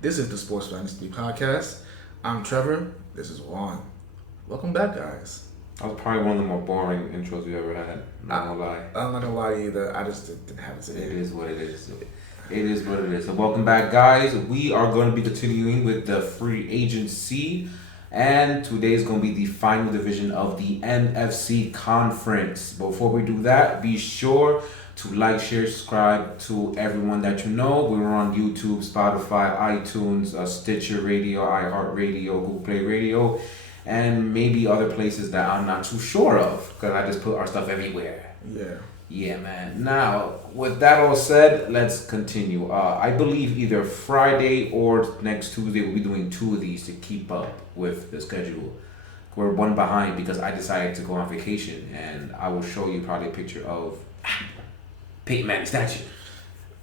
This is the Sports Dynasty podcast. I'm Trevor. This is Juan. Welcome back, guys. That was probably one of the more boring intros we ever had. Not gonna lie. I'm not gonna lie either. I just didn't have it today. It is what it is. It is what it is. So welcome back, guys. We are going to be continuing with the free agency, and today is going to be the final division of the NFC conference. Before we do that, be sure to like, share, subscribe to everyone that you know. We're on YouTube, Spotify, iTunes, Stitcher Radio, iHeartradio, Google Play Radio, and maybe other places that I'm not too sure of because I just put our stuff everywhere. Yeah, man. Now, with that all said, let's continue. I believe either Friday or next Tuesday we'll be doing two of these to keep up with the schedule. We're one behind because I decided to go on vacation, and I will show you probably a picture of Peyton Manning statue.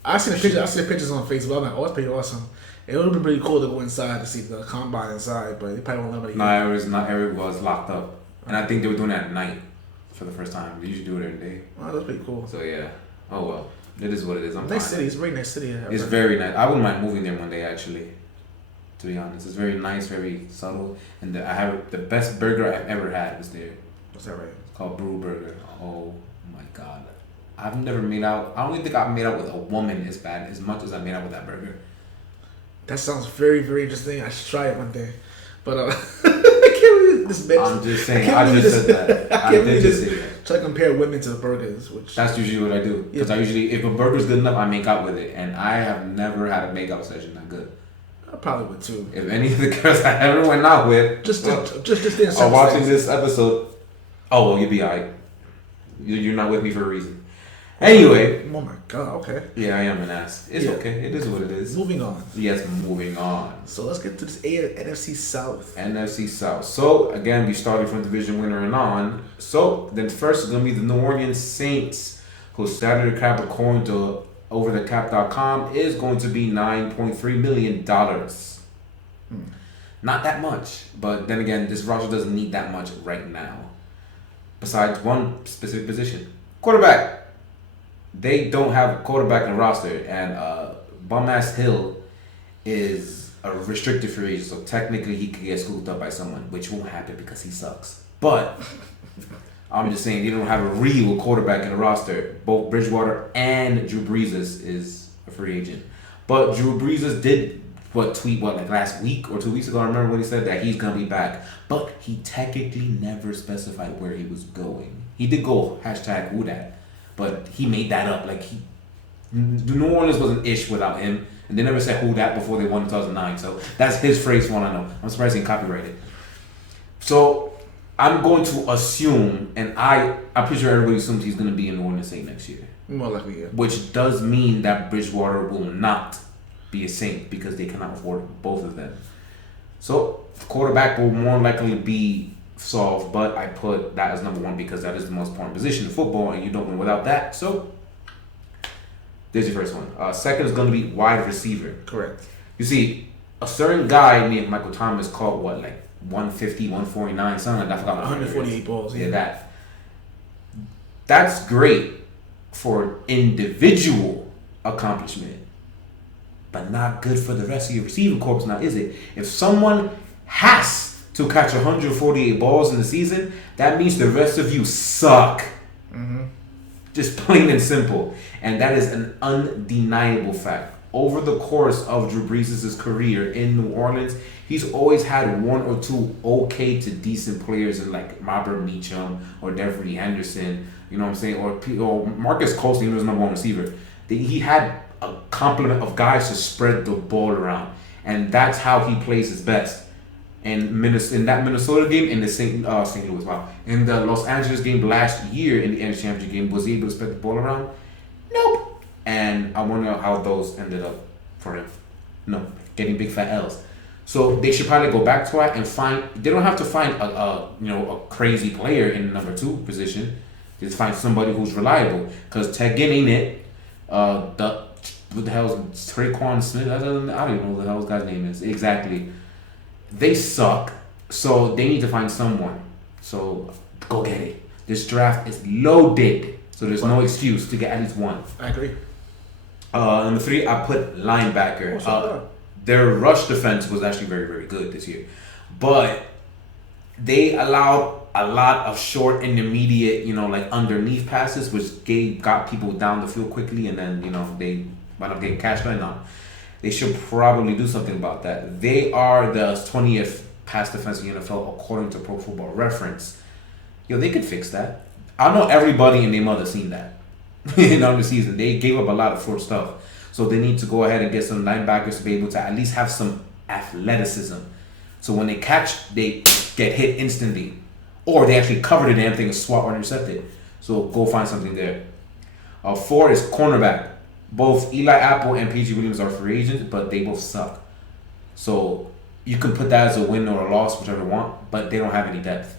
I seen the pictures on Facebook. I'm like, oh, it's pretty awesome. It would be pretty cool to go inside to see the combine inside, but they probably won't let me. Not everyone was locked up, and I think they were doing that at night for the first time. They usually do it every day. Oh, that's pretty cool. So yeah. Oh well, it is what it is. Nice city. It's a very nice city. It's very nice. I wouldn't mind moving there one day, actually. To be honest, it's very nice, very subtle, and I have the best burger I've ever had was there. What's that right? It's called Brew Burger. Oh my god. I've never made out. I don't even think I've made out with a woman as much as I made out with that burger. That sounds very, very interesting. I should try it one day. But I can't believe this bitch. I'm just saying. I just said that. I can't believe this. Try to compare women to burgers, which that's usually what I do. Because I usually, if a burger's good enough, I make out with it, and I have never had a make out session that good. I probably would too. If any of the girls I ever went out with just are watching this episode, oh well, you'll be alright. You're not with me for a reason. Anyway. Oh my god, okay. Yeah, I am an ass. It's okay. It is what it is. Moving on. Yes, moving on. So let's get to this NFC South. NFC South. So, again, we started from division winner and on. So, then first is going to be the New Orleans Saints, whose salary cap, according to overthecap.com, is going to be $9.3 million. Not that much. But then again, this roster doesn't need that much right now. Besides one specific position. Quarterback. They don't have a quarterback in the roster, and bum-ass Hill is a restricted free agent, so technically he could get scooped up by someone, which won't happen because he sucks. But I'm just saying, they don't have a real quarterback in the roster. Both Bridgewater and Drew Brees is a free agent. But Drew Brees did tweet last week or 2 weeks ago, I remember when he said that he's going to be back. But he technically never specified where he was going. He did go #who dat. But he made that up. New Orleans was an ish without him. And they never said who that before they won in 2009. So that's his phrase for all I know. I'm surprised he didn't copyright it. So I'm going to assume, and I'm pretty sure everybody assumes he's going to be in New Orleans Saint next year. More likely, yeah. Which does mean that Bridgewater will not be a Saint because they cannot afford both of them. So quarterback will more likely be solved, but I put that as number one because that is the most important position in football, and you don't win without that. So there's your first one. Second is going to be wide receiver. Correct. You see, a certain guy named Michael Thomas caught 150, 149, something like that. 148 balls. Yeah, that's great for individual accomplishment, but not good for the rest of your receiving corps. Now, is it? If someone has to catch 148 balls in the season, that means the rest of you suck. Mm-hmm. Just plain and simple. And that is an undeniable fact. Over the course of Drew Brees' career in New Orleans, he's always had one or two okay to decent players in Robert Meacham or Devery Henderson, you know what I'm saying, or Marcus Colston, he was number one receiver. He had a complement of guys to spread the ball around, and that's how he plays his best. And in that Minnesota game, in the St. Louis, in the Los Angeles game last year, in the NFC Championship game, was he able to spread the ball around? Nope. And I wonder how those ended up for him. No, getting big fat L's. So they should probably go back to it and find. They don't have to find a crazy player in the number 2 position. Just find somebody who's reliable. Because Ted Ginn ain't it. What the hell is Traquan Smith? I don't even know what the hell this guy's name is exactly. They suck, so they need to find someone. So go get it. This draft is loaded, so there's no excuse to get at least one. I agree. Number 3, I put linebacker. Their rush defense was actually very, very good this year. But they allowed a lot of short, intermediate, like underneath passes, which got people down the field quickly, and then, they might not get cashed by now. They should probably do something about that. They are the 20th pass defense in the NFL according to Pro Football Reference. They could fix that. I know everybody and their mother seen that in the season. They gave up a lot of short stuff. So they need to go ahead and get some linebackers to be able to at least have some athleticism. So when they catch, they get hit instantly. Or they actually cover the damn thing and swat or intercept it. So go find something there. 4 is cornerback. Both Eli Apple and PG Williams are free agents, but they both suck. So you can put that as a win or a loss, whichever you want, but they don't have any depth.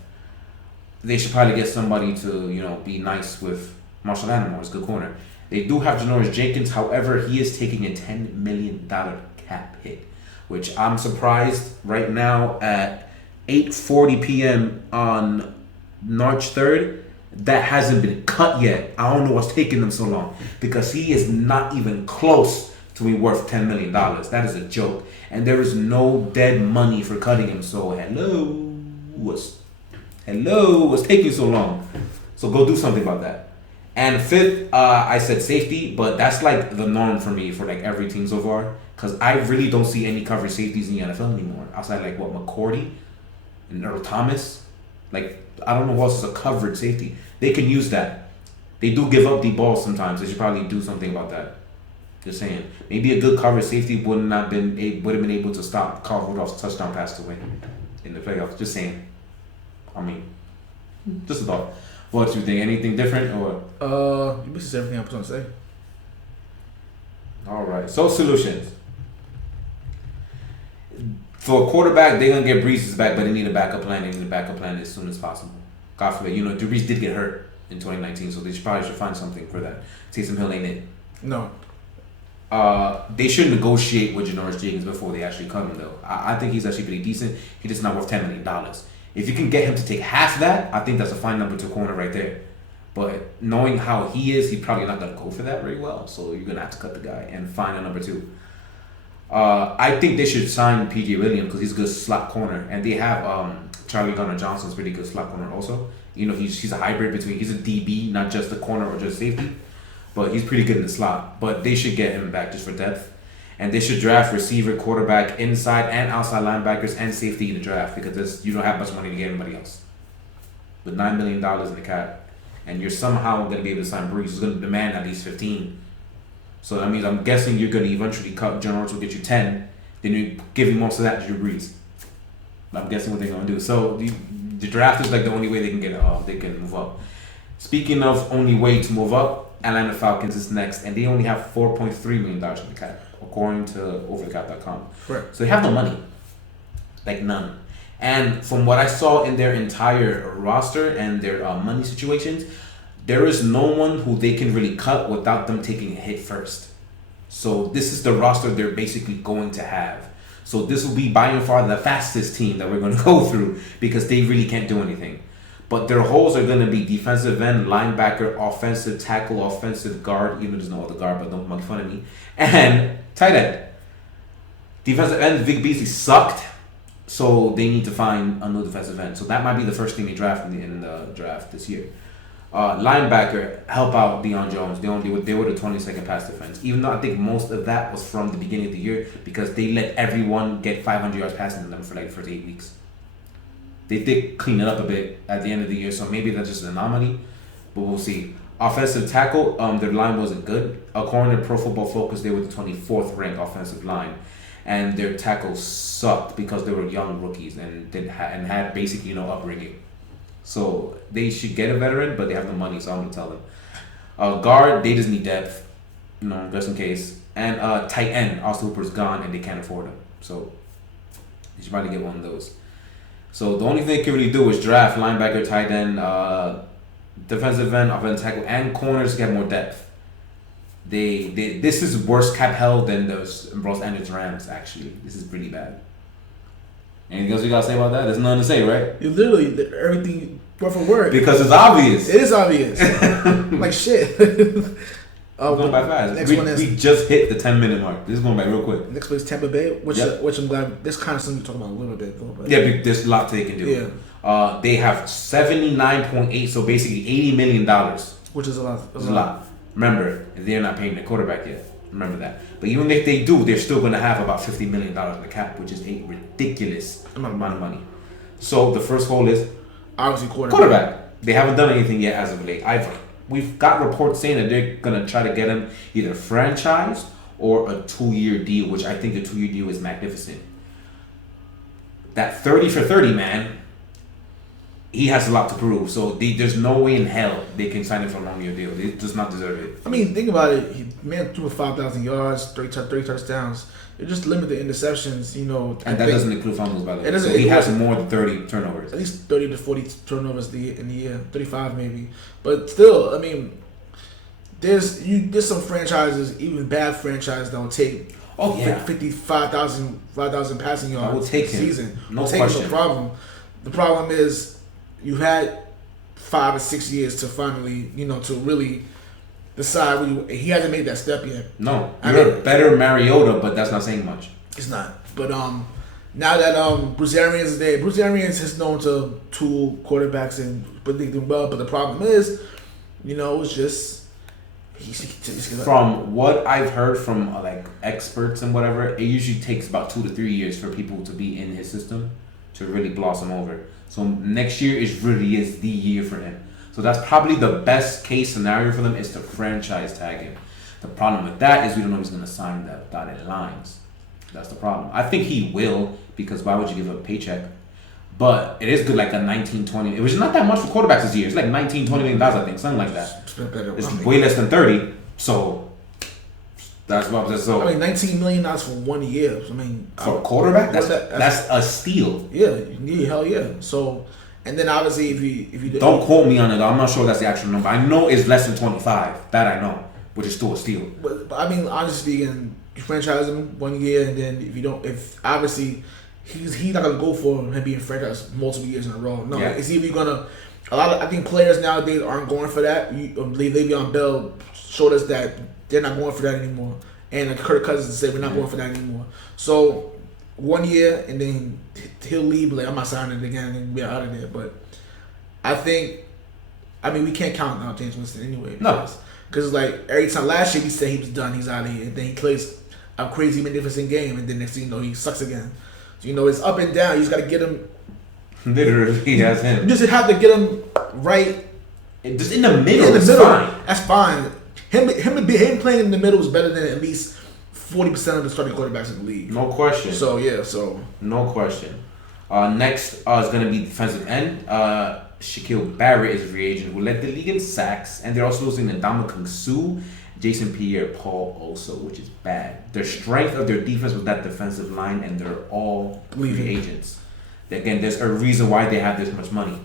They should probably get somebody to, be nice with Marshall Lattimore. It's a good corner. They do have Janoris Jenkins. However, he is taking a $10 million cap hit, which I'm surprised right now at 8:40 p.m. on March 3rd. That hasn't been cut yet. I don't know what's taking them so long because he is not even close to be worth $10 million. That is a joke. And there is no dead money for cutting him. So what's taking so long? So go do something about that. And 5th, I said safety, but that's like the norm for me for like every team so far. Because I really don't see any coverage safeties in the NFL anymore. Outside like McCourty and Earl Thomas. Like, I don't know who else is a coverage safety. They can use that. They do give up the ball sometimes. They should probably do something about that. Just saying. Maybe a good coverage safety would have been able to stop Carl Rudolph's touchdown pass to win in the playoffs. Just saying. I mean, just a thought. What you think? Anything different or? You missed everything I was gonna say. All right. So solutions. For a quarterback, they're gonna get Brees back, but they need a backup plan. They need a backup plan as soon as possible. God forbid, Drew Brees did get hurt in 2019, so they probably should find something for that. Taysom Hill ain't it. No. They should negotiate with Janoris Jenkins before they actually cut him, though. I think he's actually pretty decent. He's just not worth $10 million. If you can get him to take half that, I think that's a fine number 2 corner right there. But knowing how he is, he's probably not gonna go for that very well. So you're gonna have to cut the guy and find a number 2. I think they should sign PJ Williams because he's a good slot corner, and they have Charlie Gunnar-Johnson's pretty good slot corner also. He's a hybrid between he's a DB, not just a corner or just safety, but he's pretty good in the slot. But they should get him back just for depth, and they should draft receiver, quarterback, inside and outside linebackers, and safety in the draft because you don't have much money to get anybody else. With $9 million in the cap, and you're somehow going to be able to sign Brees, who's going to demand at least 15. So that means I'm guessing you're going to eventually cut Jones will get you 10. Then you give him most of that to Drew Brees. I'm guessing what they're going to do. So the draft is like the only way they can they can move up. Speaking of only way to move up, Atlanta Falcons is next, and they only have $4.3 million in the cap, according to overthecap.com. Correct. So they have no money, like none. And from what I saw in their entire roster and their money situations, there is no one who they can really cut without them taking a hit first. So this is the roster they're basically going to have. So this will be by and far the fastest team that we're going to go through because they really can't do anything. But their holes are going to be defensive end, linebacker, offensive tackle, offensive guard, even there's no other guard, but don't make fun of me, and tight end. Defensive end, Vic Beasley sucked, so they need to find a new defensive end. So that might be the first thing they draft in the draft this year. Linebacker, help out Deion Jones. They were the 22nd pass defense. Even though I think most of that was from the beginning of the year because they let everyone get 500 yards passing to them for like the first 8 weeks. They did clean it up a bit at the end of the year, so maybe that's just an anomaly, but we'll see. Offensive tackle, their line wasn't good. According to Pro Football Focus, they were the 24th ranked offensive line, and their tackles sucked because they were young rookies and had basically no upbringing. So they should get a veteran, but they have no money, so I'm gonna tell them. Guard, they just need depth, just in case. And tight end, Austin Hooper's gone, and they can't afford him, so they should probably get one of those. So the only thing they can really do is draft linebacker, tight end, defensive end, offensive tackle, and corners to get more depth. This is worse cap held than the Los Angeles Rams. Actually, this is pretty bad. Anything else you gotta say about that? There's nothing to say, right? You literally everything word for word because it's obvious. It is obvious. Like shit. It's going by fast. Next one is we just hit the 10-minute mark. This is going by real quick. Next place Tampa Bay, which I'm glad. This kind of something to talk about a little bit though. But yeah, there's a lot they can do. Yeah. They have 79.8, so basically $80 million. Which is a lot. It's a lot. Remember, they're not paying the quarterback yet. Remember that. But even if they do, they're still going to have about $50 million in the cap, which is a ridiculous amount of money. So the first hole is obviously quarterback. They haven't done anything yet as of late. We've got reports saying that they're going to try to get him either franchised or a 2-year deal, which I think the 2-year deal is magnificent. That 30 for 30, man, he has a lot to prove. So there's no way in hell they can sign him for a long-year deal. They does not deserve it. I mean, think about it. He threw 5,000 yards, 3 touchdowns. It just limit the interceptions, you know. And that doesn't include fumbles, by the way. So he has more than 30 turnovers. At least 30 to 40 turnovers in the year. 35 maybe. But still, I mean, there's some franchises, even bad franchises, that will take 55,000 passing yards I will take a season. No question. No problem. The problem is you had 5 or 6 years to finally, you know, to really decide. He hasn't made that step yet. No, you're a better Mariota, but that's not saying much. It's not. But now that Bruce Arians is there, Bruce Arians is known to tool quarterbacks and predict them well. But the problem is, you know, it's just from what I've heard from like experts and whatever, it usually takes about 2 to 3 years for people to be in his system to really blossom over. So next year is the year for him. So that's probably the best case scenario for them, is to franchise tag him. The problem with that is we don't know if he's going to sign the dotted lines. That's the problem. I think he will, because why would you give up a paycheck? But it is good, like a 19-20. It was not that much for quarterbacks this year. It's like $19-20 million, I think, something like that. It's way less than 30. So that's what I'm saying. I mean, $19 million for 1 year. I mean, for a quarterback, that's a steal. Yeah, hell yeah. So. And then obviously, if you don't quote me on it, I'm not sure that's the actual number. I know it's less than 25. That I know, which is still a steal. But I mean, honestly speaking, you franchise him 1 year, and then if obviously he's not gonna go for him being franchised multiple years in a row. No, it's either gonna. I think players nowadays aren't going for that. Le'Veon Bell showed us that they're not going for that anymore, and Kirk Cousins said we're not going for that anymore. So 1 year, and then he'll leave. Like, I'm not signing it again, and we're out of there. But I mean, we can't count out Jameis Winston anyway. Because like every time last year we said he was done, he's out of here, and then he plays a crazy magnificent game, and then next thing you know he sucks again. So, you know, it's up and down. You just got to get him. Literally, that's him. You just have to get him right. Just in the middle. Fine. That's fine. Him playing in the middle is better than at least 40% of the starting quarterbacks in the league. No question. So no question. Next is going to be defensive end. Shaquille Barrett is a free agent who led the league in sacks, and they're also losing Ndamukong Suh, Jason Pierre-Paul also, which is bad. The strength of their defense was that defensive line, and they're all free agents. Again, there's a reason why they have this much money.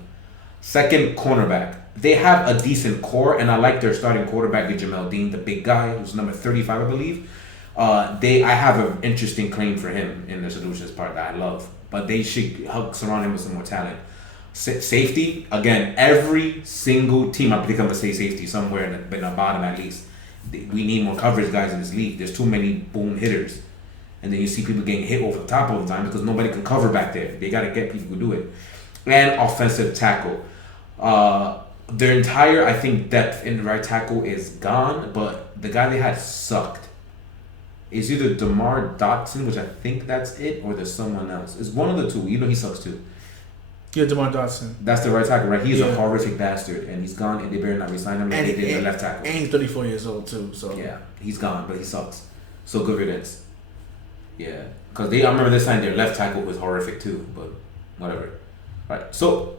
Second, cornerback. They have a decent core, and I like their starting quarterback, Jamel Dean, the big guy, who's number 35, I believe. I have an interesting claim for him in the solutions part that I love, but they should help surround him with some more talent. Safety, again, every single team, I think I'm going to say safety somewhere in the bottom at least. We need more coverage guys in this league. There's too many boom hitters. And then you see people getting hit over the top all the time because nobody can cover back there. They got to get people who do it. And offensive tackle. Their entire, I think, depth in the right tackle is gone, but the guy they had sucked. It's either DeMar Dotson, which I think that's it, or there's someone else. It's one of the two. You know he sucks too. Yeah, DeMar Dotson. That's the right tackle, right? He's a horrific bastard, and he's gone, and they better not resign him like they did the left tackle. And he's 34 years old too, so. Yeah, he's gone, but he sucks. So good riddance. Yeah, because I remember this time their left tackle was horrific too, but whatever. Right, so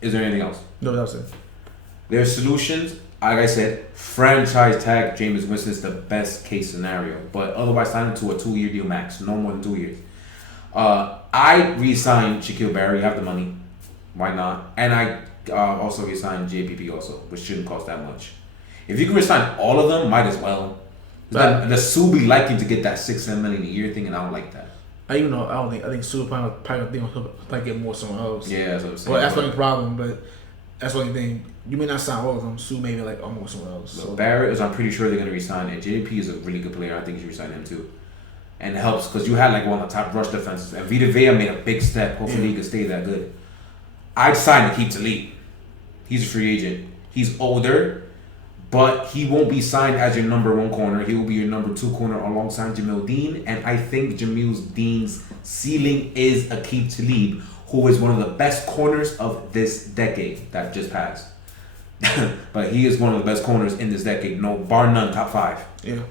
is there anything else? No, that was it. Their solutions, like I said, franchise tag Jameis Winston is the best case scenario, but otherwise sign him to a 2-year deal max, no more than 2 years. I re-signed Shaquille Barrett, you have the money, why not? And I also re-signed JPP also, which shouldn't cost that much. If you can re-sign all of them, might as well. The Sue be liking to get that $6-7 million a year thing, and I don't like that. I think Sue probably get more somewhere else. Yeah, that's what I'm saying. Well, that's not the problem, but That's the only thing. You may not sign all of them. Sue maybe like almost somewhere else. So Barrett is, I'm pretty sure they're going to resign. And JP is a really good player. I think you should resign him too. And it helps because you had like one of the top rush defenses. And Vita Vea made a big step. Hopefully he can stay that good. I'd sign Hakeem Gayle. He's a free agent. He's older, but he won't be signed as your number one corner. He will be your number two corner alongside Jamil Dean. And I think Jamil Dean's ceiling is Hakeem Gayle, who is one of the best corners of this decade that just passed. But he is one of the best corners in this decade. No, bar none, top 5. Yeah.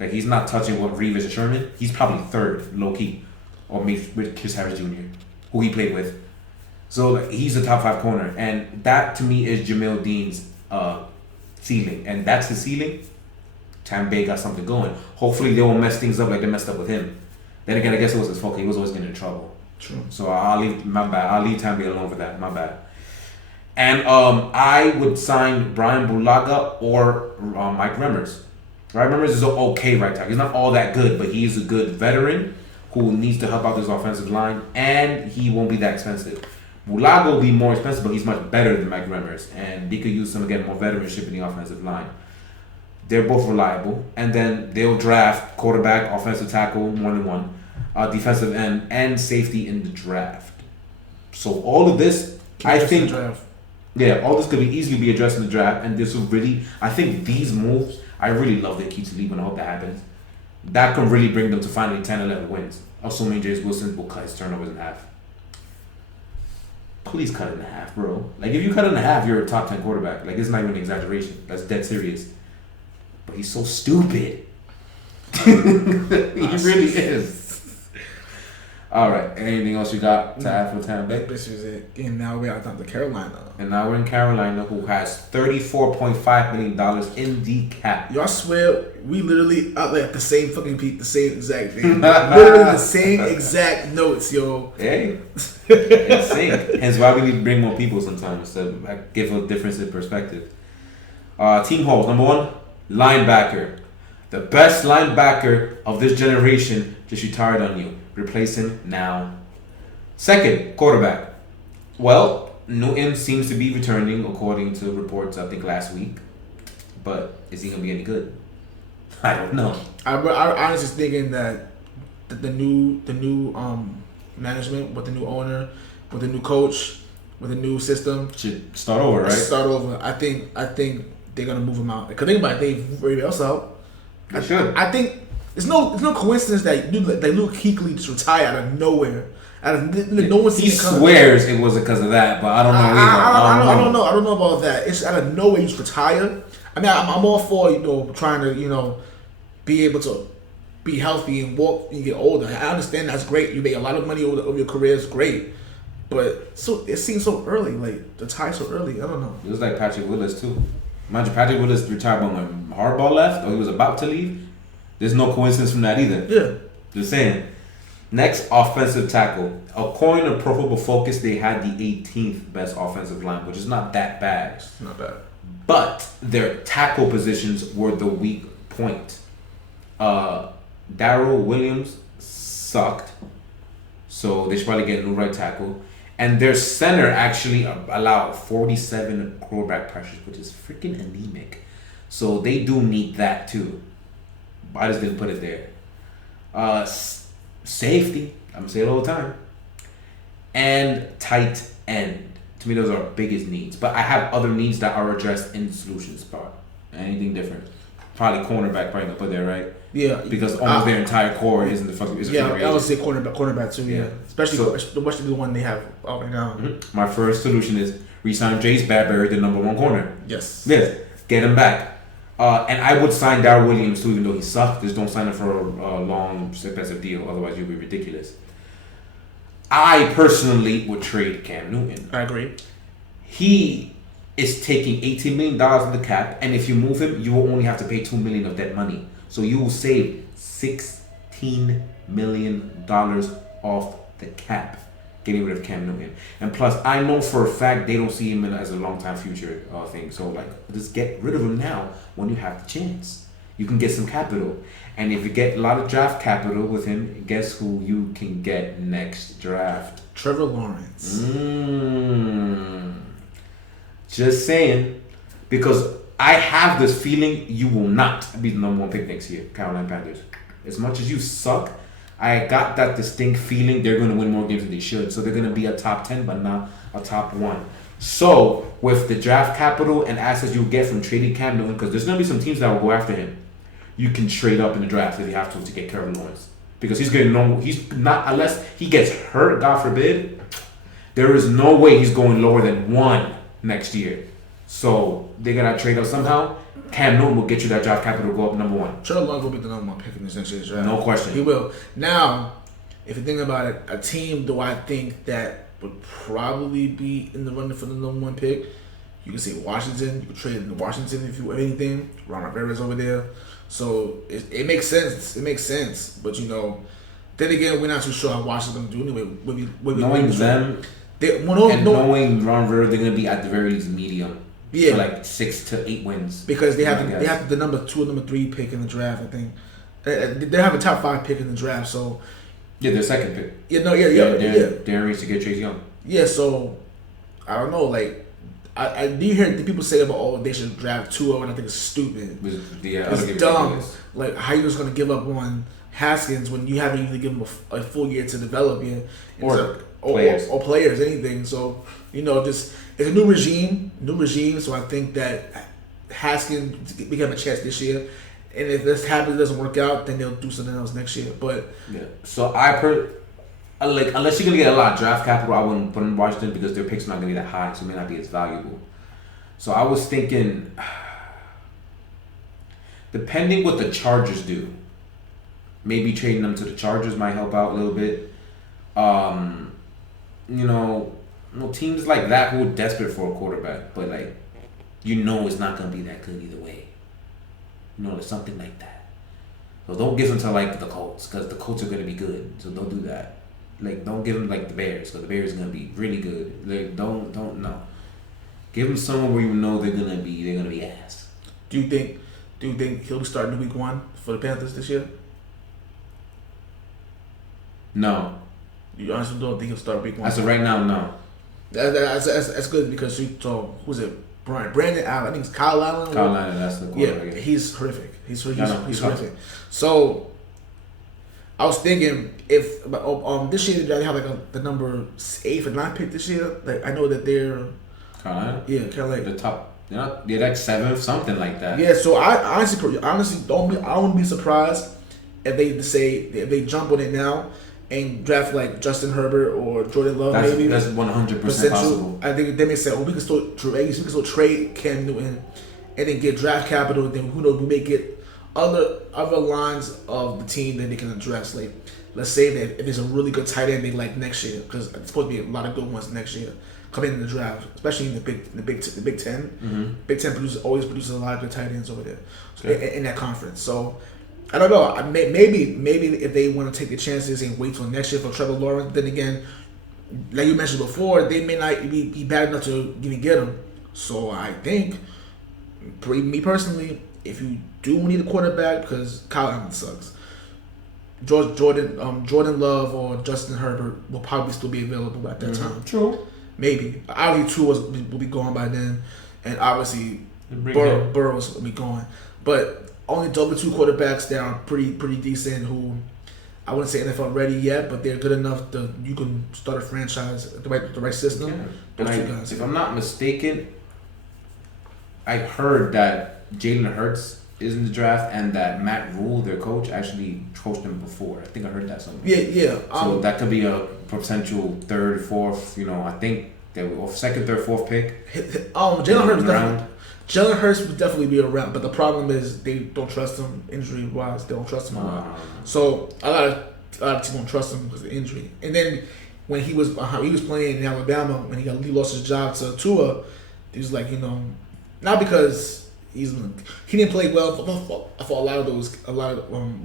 Like, he's not touching what Reeves and Sherman. He's probably third, low-key. Or maybe with Chris Harris Jr., who he played with. So, like, he's a top 5 corner. And that, to me, is Jamil Dean's ceiling. And that's his ceiling. Tampa Bay got something going. Hopefully, they won't mess things up like they messed up with him. Then again, I guess it was his fault. He was always getting in trouble. True. So, I'll leave Tampa Bay alone for that. My bad. And I would sign Brian Bulaga or Mike Remmers. Right, Remmers is an okay right tackle. He's not all that good, but he's a good veteran who needs to help out this offensive line, and he won't be that expensive. Bulaga will be more expensive, but he's much better than Mike Remmers, and they could use some, again, more veteranship in the offensive line. They're both reliable, and then they'll draft quarterback, offensive tackle, 1-1, defensive end, and safety in the draft. So all of this, I think, yeah, all this could easily be addressed in the draft, and this will really, I think these moves, I really love that Keith Lee, and I hope that happens. That can really bring them to finally 10-11 wins. Assuming Jameis Winston will cut his turnovers in half. Please cut it in half, bro. Like, if you cut it in half, you're a top 10 quarterback. Like, it's not even an exaggeration. That's dead serious. But he's so stupid. He really is. All right. Anything else you got to add for Tampa Bay? This is it. And now we're out to Carolina. And now we're in Carolina, who has $34.5 million in the cap. Yo, I swear, we literally out there at the same fucking peak, the same exact thing. Literally the same exact notes, yo. Hey, it's sync. Hence why we need to bring more people sometimes to give a difference in perspective. Team holes. Number 1, linebacker. The best linebacker of this generation just retired on you. Replace him now. Second, quarterback. Well, Newton seems to be returning according to reports, I think, last week. But is he going to be any good? I don't know. I was just thinking that the new management, with the new owner, with the new coach, with the new system, should start over, right? Start over. I think they're going to move him out. Because think about it, they moved everybody else out. They should. I think it's no coincidence that Luke Kuechly just retired out of nowhere. No one he swears it wasn't because of that, but I don't know either. I don't know about that. It's out of nowhere. You just retire. I mean, I'm all for trying to be able to be healthy and walk and get older. I understand that's great. You make a lot of money over your career. It's great, but it seems so early. Like retire so early. I don't know. It was like Patrick Willis too. Imagine Patrick Willis retired when Harbaugh left or he was about to leave. There's no coincidence from that either. Yeah. Just saying. Next, offensive tackle. According to Pro Football Focus, they had the 18th best offensive line, which is not that bad. It's not bad. But their tackle positions were the weak point. Darrell Williams sucked, so they should probably get a new right tackle. And their center actually allowed 47 quarterback pressures, which is freaking anemic. So they do need that too. I just didn't put it there. Safety, I'm gonna say it all the time. And tight end. To me, those are our biggest needs. But I have other needs that are addressed in the solution spot. Anything different? Probably cornerback, probably gonna put there, right? Yeah. Because almost their entire core isn't the fucking. Yeah, I would say cornerback too. Yeah. Especially the one they have out right now. Mm-hmm. My first solution is re-sign Jace Bradbury, the number 1 corner. Yes. Get him back. And I would sign Darrell Williams too, even though he sucked. Just don't sign him for a long, expensive deal. Otherwise, you'll be ridiculous. I personally would trade Cam Newton. I agree. He is taking $18 million of the cap, and if you move him, you will only have to pay $2 million of that money. So you will save $16 million off the cap, getting rid of Cam Newton. And plus, I know for a fact they don't see him as a long-time future thing. So, just get rid of him now when you have the chance. You can get some capital. And if you get a lot of draft capital with him, guess who you can get next draft? Trevor Lawrence. Just saying, because I have this feeling you will not be the number 1 pick next year, Carolina Panthers. As much as you suck, I got that distinct feeling they're going to win more games than they should. So they're going to be a top 10, but not a top 1. So with the draft capital and assets you get from trading Cam Newton, because there's going to be some teams that will go after him, you can trade up in the draft if you have to get Trevor Lawrence. Because he's not, unless he gets hurt, God forbid, there is no way he's going lower than 1 next year. So they got to trade up somehow. Cam Newton will get you that draft capital to go up number 1. Trevor Lawrence will be the number 1 pick in this next year's draft. No question. He will. Now, if you think about it, a team do I think that would probably be in the running for the number 1 pick, you can say Washington. You can trade in Washington if you have anything. Ron Rivera's over there. So it makes sense. It makes sense. But, then again, we're not too sure how Washington's going to do anyway. Knowing them knowing Ron Rivera, they're going to be at the very least medium. Yeah. For like 6 to 8 wins. Because they have the number 2 and number 3 pick in the draft, I think. They have a top 5 pick in the draft, so. Yeah, their second pick. Yeah. They're in race to get Chase Young. Yeah, so I don't know. Like, I do hear the people say about they should draft 2, and I think it's stupid. It's dumb. Like, how you just gonna give up on Haskins when you haven't even given him a full year to develop yet, or players, anything. So just it's a new regime. So I think that Haskins become a chance this year. And if this happens, doesn't work out, then they'll do something else next year. But yeah, so unless you're gonna get a lot of draft capital, I wouldn't put in Washington because their picks are not gonna be that high, so it may not be as valuable. So I was thinking, depending what the Chargers do, maybe trading them to the Chargers might help out a little bit. Teams like that who are desperate for a quarterback, but it's not gonna be that good either way. There's something like that. So don't give them to the Colts, because the Colts are going to be good. So don't do that. Don't give them the Bears, because the Bears are going to be really good. Don't no. Give them someone where they're going to be ass. Do you think he'll be starting week 1 for the Panthers this year? No. You honestly don't think he'll start week 1? As of right now, no. That's good, because you told who's it? Brandon Allen. I think it's Kyle Allen. Kyle Allen, that's the quarterback. Yeah, he's horrific. He's horrific. So I was thinking if this year they have the number 8 or 9 pick this year. I know that they're Kyle Allen. Yeah, kind of the top. Yeah, 7th, something like that. Yeah, so I honestly I wouldn't be surprised if they jump on it now and draft Justin Herbert or Jordan Love. That's 100% possible. I think they may say, we can still trade Cam Newton and then get draft capital. And then who knows, we may get other lines of the team that they can address. Let's say that if there's a really good tight end they like next year, because it's supposed to be a lot of good ones next year coming in the draft, especially in the Big Ten. Mm-hmm. Big Ten always produces a lot of good tight ends over there in that conference. So. I don't know. Maybe if they want to take the chances and wait till next year for Trevor Lawrence, then again, like you mentioned before, they may not be bad enough to even get him. So I think, me personally, if you do need a quarterback, because Kyle Allen sucks, Jordan Love or Justin Herbert will probably still be available at that time. True. Maybe. Obviously, Tua will be gone by then, and obviously Burrows will be gone. But only the 2 quarterbacks that are pretty decent, who I wouldn't say NFL ready yet, but they're good enough that you can start a franchise at the right system. Yeah. And if I'm not mistaken, I heard that Jalen Hurts is in the draft and that Matt Rule, their coach, actually coached him before. I think I heard that somewhere. Yeah. So that could be a potential 3rd, 4th. I think they were 2nd, 3rd, 4th pick. Jalen Hurts would definitely be around, but the problem is they don't trust him injury-wise. They don't trust him a lot. So a lot of teams don't trust him because of injury. And then when he was playing in Alabama, when he lost his job to Tua, he was not because he didn't play well for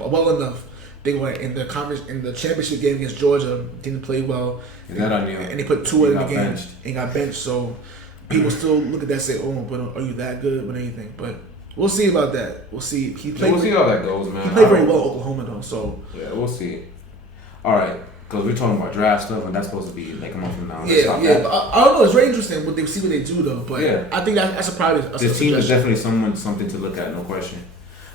well enough. They were in the championship game against Georgia, didn't play well. And they put Tua in the game and got benched. So people still look at that and say, "Oh, but are you that good?" But anything, but we'll see about that. We'll see. We'll see how that goes, man. He played very well at Oklahoma, though. So yeah, we'll see. All right, Because we're talking about draft stuff, and that's supposed to be like a month from now. Yeah. I don't know. It's very interesting what they do though. But I think that's probably this team is definitely something to look at, no question.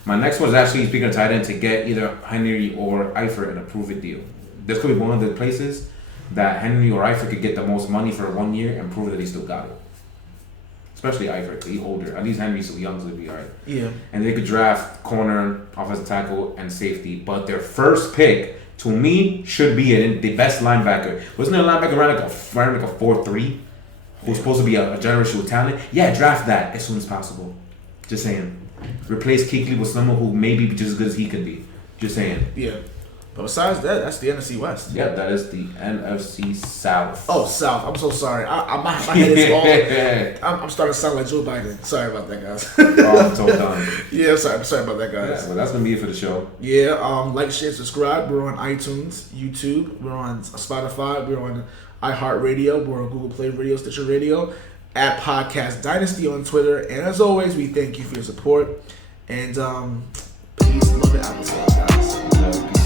My next one is actually, speaking of tight end, to get either Henry or Eifert in a prove-it deal. This could be one of the places that Henry or Eifert could get the most money for 1 year and prove that he still got it. Especially Eifert, he's older. At least Henry's still young, so he'll be alright. Yeah. And they could draft corner, offensive tackle, and safety. But their first pick, to me, should be the best linebacker. Wasn't there a linebacker around like a 4.3 who's supposed to be a generational talent? Yeah, draft that as soon as possible. Just saying. Replace Kuechly with someone who may be just as good as he could be. Just saying. Yeah. But besides that, that's the NFC West. Yeah, that is the NFC South. Oh, South. I'm so sorry. My head is all... I'm starting to sound like Joe Biden. Sorry about that, guys. I'm so done. Yeah, I'm sorry about that, guys. Yeah, well, that's going to be it for the show. Yeah, like, share, subscribe. We're on iTunes, YouTube. We're on Spotify. We're on iHeartradio. We're on Google Play Radio, Stitcher Radio. At Podcast Dynasty on Twitter. And as always, we thank you for your support. And peace, love, and applesauce, guys.